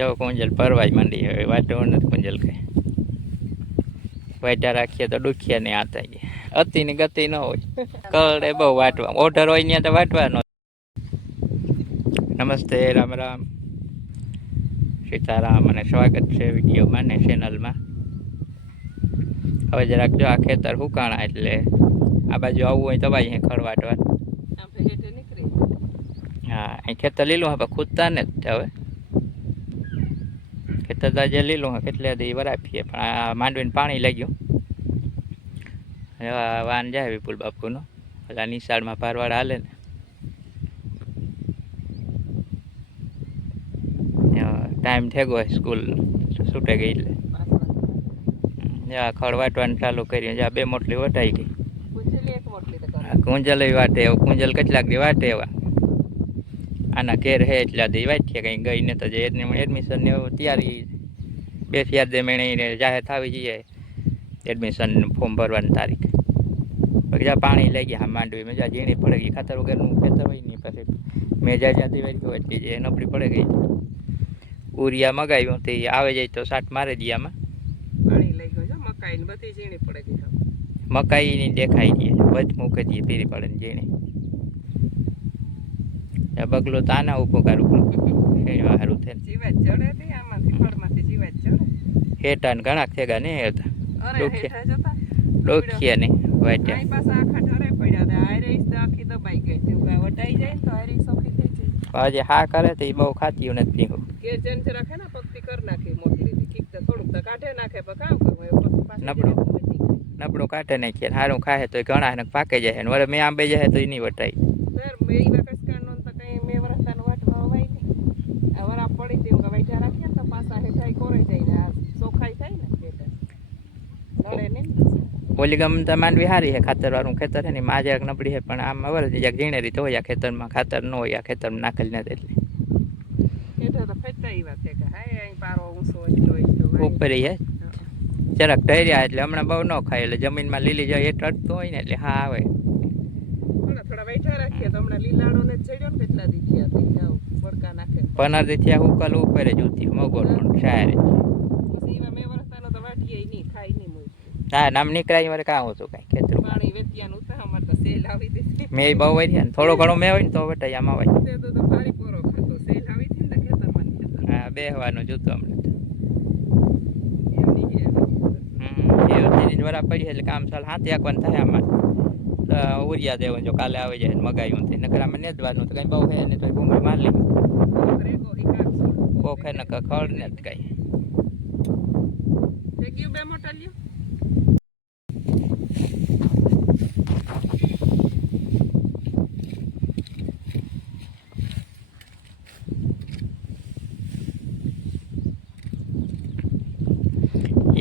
જો કુંજલ પરવાય માંડી હવે વાટો નથી કુંજલ કઈ વાટા રાખીએ તો દુખિયા નહીં આતા અતિ ની ગતિ ન હોય કળે બહુ વાટવા ઓઢર હોય ત્યાં તો વાટવાનો. નમસ્તે રામ રામ સીતારામ અને સ્વાગત છે વિડીયોમાં ને ચેનલમાં. હવે જરાક જો આ ખેતર હુકાણા એટલે આ બાજુ આવવું હોય તો ભાઈ અહીં ખડવાટવા. હા અહીં ખેતર લીલું હવે ખૂદતા ને જ હવે ખેતર તો જે લીલું હોય એટલે દી વરાપીએ પણ આ માંડવીને પાણી લાગ્યું. વાન જાય વિપુલ બાપુનો પેલા નિશાળમાં પારવાડ હાલે ને ટાઈમ થઈ ગયો સ્કૂલ છૂટે ગઈ એટલે ખડ વાટવાનું ચાલુ કર્યું. જ્યાં 2 મોટલી વટાઈ ગઈ. કુંજલ વાટે કુંજલ કેટલાક દી વાટે એવા આના ઘેર હે એટલા દી વાંચીએ કંઈ ગઈ ને તો જે એડમિશન ને તૈયારી 2-4 મહિને જાહેર થવી જઈએ એડમિશન ફોર્મ ભરવાની તારીખ. પછી જ્યાં પાણી લઈ ગયા માંડવી મેં જ્યાં ઝીણી પડે ગઈ ખાતર વગરનું ખેતર હોય નહીં પછી મેં જ્યાં જ્યાંથી વાંચ્યું એટલી જે નબળી પડે ગઈ. ઉરિયા મગાવ્યું તે આવે જાય તો સાટ મારી દઈએ આમાં. પાણી લઈ ગયો મકાઈ બધી ઝીણી પડે ગઈ. મકાઈની દેખાઈ ગઈ વચ મૂકી દઈએ પીરી પડે ને ઝીણી બગલો તો આના ઊભું કરું સારું થાય જીવાત ચડે હતી આમાંથી ફળમાંથી જીવાત ચડે હેઠા ને ઘણા થેગા નહીં હતા ડોખીએ નહીં વાટ્યા પાછા આખા ઢરે પડ્યા હતા આરે આખી દબાઈ ગઈ હતી વટાઈ જાય તો આરે સોખી થઈ જાય. હજી હા કરે તો એ બહુ ખાતી નથી પીવું કે ચેન્જ રાખે ને પક્તિ કર નાખી મોકલી હતી કીક તો થોડુંક તો કાઢે નાખે પણ કામ કરવું એ પછી પાછું નબળું કાઢે નાખીએ સારું ખાય તો ઘણા ને પાકે જાય ને વરે મેં આંબે જાય તો એ નહીં વટાય. સર મેં વખત કાનો તો કઈ મેં વરસાદનો વાટવા હોય નહીં આ વરા પડી હતી હું વાઈટા રાખીએ તો પાછા હેઠાઈ કોરે જાય ને આ સોખાઈ થાય ને ખેતર નડે નહીં. ઓલી ગમ તો માંડવી સારી છે ખાતર વાળું ખેતર છે ને માં જરાક નબળી છે પણ આમ વરસ જ્યાંક ઝીણેરી તો હોય આ ખેતરમાં ખાતર ન હોય આ ખેતરમાં નાખેલી નથી એટલે એટલે તો ફેટા એવા છે કે હાય અહીં પારો ઊંચો હોય તો ઉપર હે જરાક ઢર્યા એટલે હમણાં બહુ ન ખાય એટલે જમીનમાં લીલી જાય એ ટટતું હોય ને એટલે હા આવે. થોડા વૈઠા રાખીએ તો હમણાં લીલાડો ને ચડ્યો ને કેટલા દી થયા હતી બડકા નાખે 15 દી થયા હુકલ ઉપર જ ઉતી મગોળ શાયર પછી એવા મેં વરસાદનો તો વાટીએ નહીં ખાઈ નહીં મૂકી. હા નામ નીકળાય મારે કાં હતું કાંઈ ખેતર પાણી વેતિયાનું ઉતા અમારે તો સેલ આવી હતી મેં બહુ હોય ને થોડો ઘણો મેં હોય ને તો વટાઈ આમાં હોય તો ભારી પોરો ખાતો સેલ આવી હતી ને ખેતરમાં હા બેહવાનું જોતું હમણાં વરા પડી એટલે કામ ચાલ હાથે આંકવાનું થાય આમાં ઉરિયા દેવું જો કાલે આવી જાય મગાવ્યું તે નકર આમાં નેદવાનું તો કઈ બહુ હે ને તો ભૂંગળી માર લે કોખે ને ખડ ને કઈ ગયું 2 મોટા લ્યો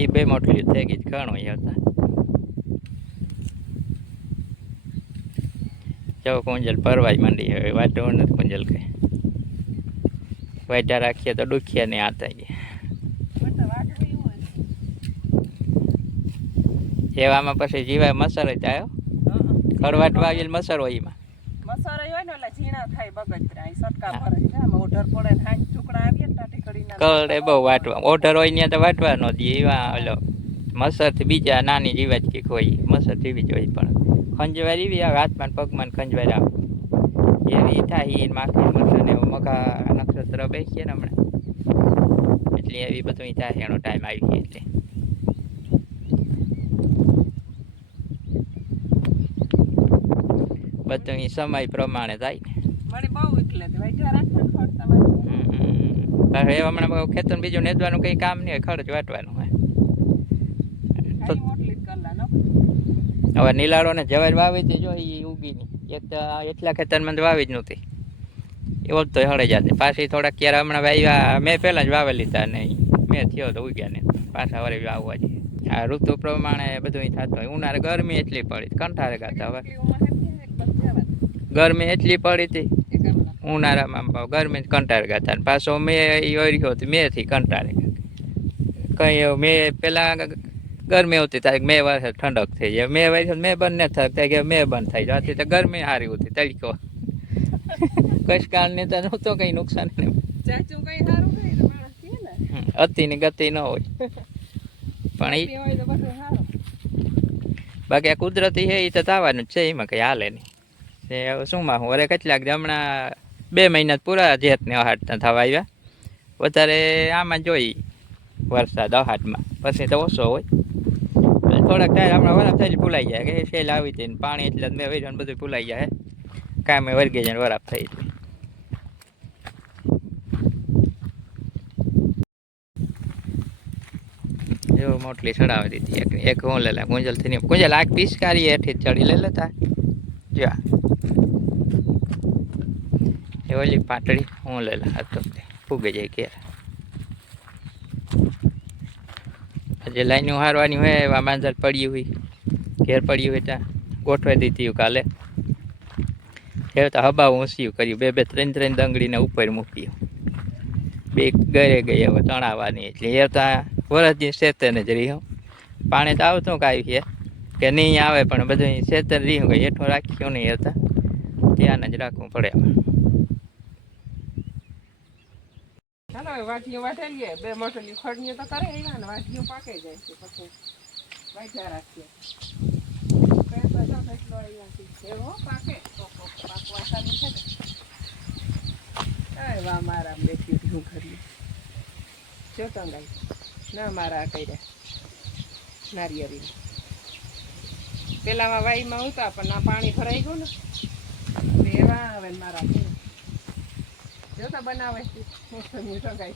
એ 2 મોટલી થઈ ગઈ ઘણો હતા. જો કુંજલ પરવાય માંડી હવે વાટો નથી કુંજલ કઈ વાટા રાખીએ તો દુખિયા નહીં આતા એવામાં પછી જીવાય મસર જ આવ્યો ખડવાટવા આવેલ મસર હોય એમાં મસર હોય ને એટલે ઝીણા થાય બગતરા સટકા ભરે છે આમાં ઓઢર પડે ને હાંજ ટુકડા આવીએ ને ટાટી કરીને કળે બહુ વાટવા ઓઢર હોય ત્યાં તો વાટવા ન દે એવા ઓલો મસરથી બીજા નાની જીવાત કીક હોય મસરથી બી હોય પણ ખંજવાર એવી આવે હાથમાં પગમાં ખંજવાર આવે એવી થાય માખી મસર ને મગા નક્ષત્ર બેસીએ ને હમણાં એટલે એવી બધું થાય એનો ટાઈમ આવી ગયો એટલે બધું સમય પ્રમાણે થાય મને બહુ એટલે વાઈટા રાખે ખડતા એ હમણાં ખેતર બીજું નેદવાનું કઈ કામ નહીં હોય ખર્ચ વાટવાનું હોય હવે નીલાડો ને જવાર વાવી હતી જો એ ઉગી નહીં એક તો એટલા ખેતરમાં તો વાવી જ નહોતી એવો તો હળે જાતે પાછી થોડાક ક્યારે હમણાં વાવ્યા મેં પહેલાં જ વાવેલી હતા ને મેં થયો તો ઉગ્યા ને પાછા વરે વાવવા જઈએ આ ઋતુ પ્રમાણે બધું થતું હોય. ઉનાળે ગરમી એટલી પડી કંઠારે ગાતા હવે ગરમી એટલી પડી હતી ઉનાળામાં ગરમી કંટાળ ગાતા ને પાછો મેં એ ઓર્યો હતી મેથી કંટાળે કંઈ મેં પહેલાં ગરમી હોતી ત્યારે મેં વર્ષે ઠંડક થઈ જાય મેં વર્ષે મેં બંધ ન થાય કે મેં બંધ થઈ જાય તો ગરમી સારી હોતી તડકો કશકાળની તો નહોતો કંઈ નુકસાન નહીં ચાચું કઈ સારું અતિની ગતિ ન હોય પણ તે હોય તો બધું સારું. બાકી આ કુદરતી છે એ તો થવાનું જ છે, એમાં કંઈ હાલે નહીં. એ હવે શું માં હું અરે કેટલાક હમણાં 2 મહિના જ પૂરા જેતને અહાડતા થવા આવ્યા. વધારે આમાં જોઈ વરસાદ અહાટમાં, પછી તો ઓછો હોય. એટલે થોડાક થાય હમણાં વરાપ થઈને ભૂલાઈ જાય કે સેલ આવી હતી ને પાણી એટલે જ મેં વૈરાને બધું ભૂલાઈ જાય. કાંઈ વર્ગી જાય વરાપ થઈ એટલે. એવો મોટલી ચડાવી દીધી એક હું લેલા ગુંજલ થી ગુંજલ આગ પિચકારી હેઠી ચડી લઈ લેતા જો એ ઓલી પાટડી હું લેલા હતો ફૂગી જાય ઘેર. જે લાઈન હારવાની હોય એવા માંજર પડ્યું હોય ઘેર પડ્યું હોય ત્યાં ગોઠવાઈ દીધી કાલે. એ તો હબા ઊંચિયું કર્યું 2-3 દંગડીને ઉપર મૂક્યું. બે ઘરે ગઈ હવે તણાવવાની એટલે એ ત્યાં વરસની શેતને જ રહ્યું. પાણી તો આવતું કાંઈ છે કે નહીં આવે પણ બધું શેતર રહ્યું ગઈ હેઠું રાખ્યું નહીં હતા ત્યાં જ રાખવું પડે. ચાલો હવે વાટીઓ વાટેલીએ 2 મોટલી ખડની તો કરે એના ને વાટીઓ પાકે જાય છે પછી વાટ્યા રાખીએ. પૈસા જો કેટલો અહીંયાથી એવો પાકે પાકવા સારું છે ને. અરે વાહ મારા બેઠી હું કરી જો ટંગાઈ ના મારા કર્યા નારિયેળી પેલામાં વાઈમાં ઉતા પણ ના પાણી ભરાઈ ગયું ને એવા આવે ને મારા જોતા બનાવે ઉથમિયું ટંગાઈ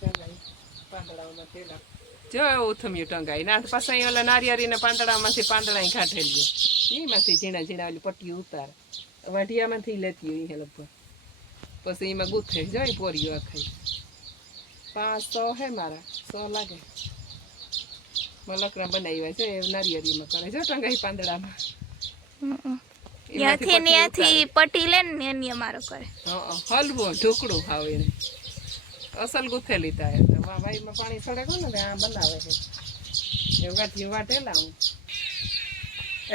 પાંદડાઓમાં પેલા જો એવું ઉથમિયું ટંગાઈ ના પછી ઓલા નારિયેળીને પાંદડામાંથી પાંદડા કાઢેલી એમાંથી ઝીણા ઝીણા ઓલી પટ્ટીઓ ઉતારે વાઢિયામાંથી લેતી હોય લગભગ પછી એમાં ગુથે જોઈ પોરીઓ આખાઈ 500 હે મારા 100 લાગે મલકરા બનાવ્યા છે નારિયેળીમાં કરે જો ટંગાઈ પાંદડામાં ત્યાંથી પટી લે ને એની અમારો કરે હલવો ઢોકળું ખાવ એને અસલ ગુથેલી થાય તો ભાઈમાં પાણી સડે કોને આ બનાવે છે એવું ગાંઠી વાટેલા હું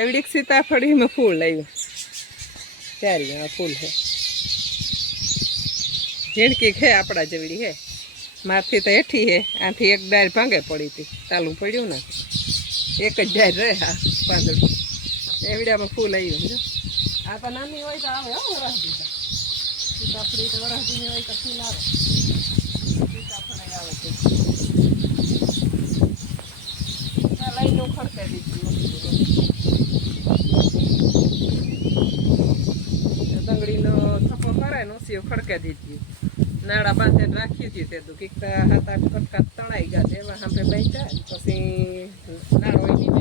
એવડીક સીતાફળીમાં ફૂલ આવ્યું ત્યારે આ ફૂલ છે ઝીણકી છે આપણા જેવડી હે મારથી તો હેઠી હે આથી એક ડાળ ભાંગે પડી હતી ચાલુ પડ્યું ને એક જ ડાળ રહે હા પાંદડું એવડામાં ફૂલ આવ્યું જો આ તો નાની હોય તો આવે હો વરસ દીધા સીતાફળી તો વરસ દીધી હોય તો ફૂલ આવે સીતાફળી આવે છે લઈને ખડકે દીધી ડંગળીનો થપ્પો કરે ને ઓસીઓ ખડકે દીધી નાળા પાસે રાખી હતી તે તો કંઈક 7-8 કટકા તણાઈ ગયા એમાં સાંભળે બેઠા પછી નાળો એની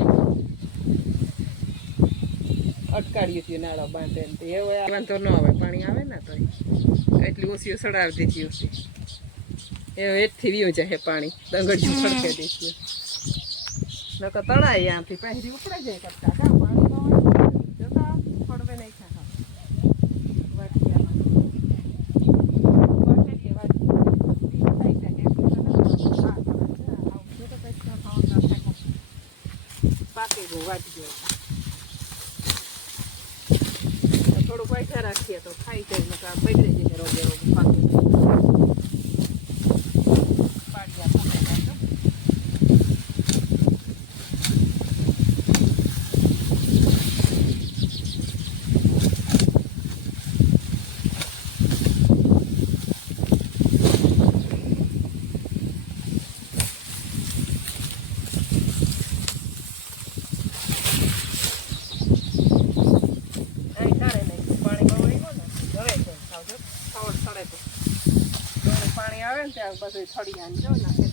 અટકાડ્યું હતું નાળો બાંધે ને એવો વાંધો ન આવે પાણી આવે ને તો એટલી ઓછી સડાવી દીધી ઓછી એ હેઠથી વ્યો જાય પાણી દંગડિયું ખડકે દીધી નકર તણાય આમથી પહેરી ઉપડાઈ જાય કટકા કા પાણી ન હોય જતા પડવે નહીં ખાવા પાકી ગયું વાટી ગયો થોડુંક વાઠા રાખીએ તો ખાઈ જાય નકર બગડી જશે રોજે રોજ પાકી પાડ્યા પાકે પાણી આવે ને ત્યાં બધું થળી આને જો નાખે